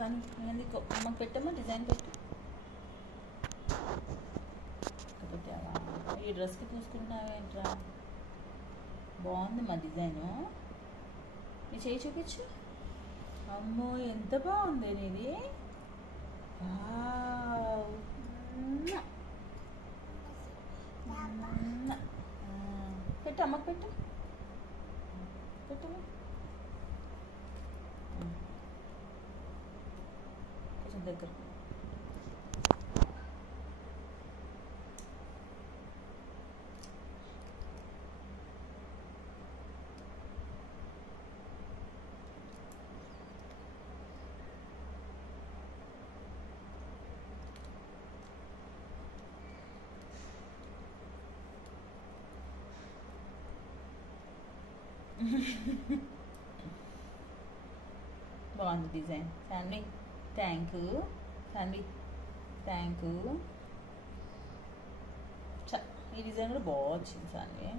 కానీ మెహందీ అమ్మకి పెట్టమ్మా, డిజైన్ పెట్టు. పెట్టావా? ఈ డ్రెస్కి చూసుకుంటున్నావేంట్రా? బాగుంది మా డిజైను. నీ చేయి చూపించు. అమ్మో ఎంత బాగుంది నీది. పెట్టు అమ్మకి పెట్టు. పెట్టు కొంచెం దగ్గర. బాగుంది design. Shanvi thank you. Shanvi thank you. ఈ డిజైన్ కూడా బాగా వచ్చింది శాన్వి.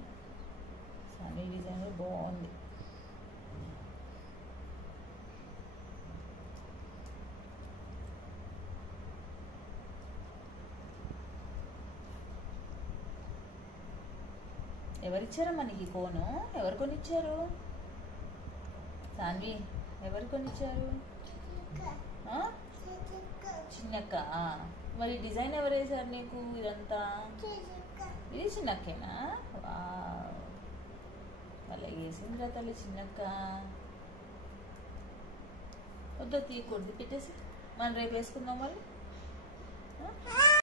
శాన్వి డిజైన్ కూడా బాగుంది. ఎవరిచ్చారమ్మా నీకు ఈ ఫోను? ఎవరు కొనిచ్చారు శాన్వి? ఎవరు కొనిచ్చారు? చిన్నక్క. మరి డిజైన్ ఎవరు వేసారు నీకు ఇదంతా? ఇది చిన్నక్కేనా? వాళ్ళ వేసిందిరా తల్లి చిన్నక్క. వద్ద తీయకూడదు, పెట్టేసి మనం రేపు వేసుకుందాం మళ్ళీ.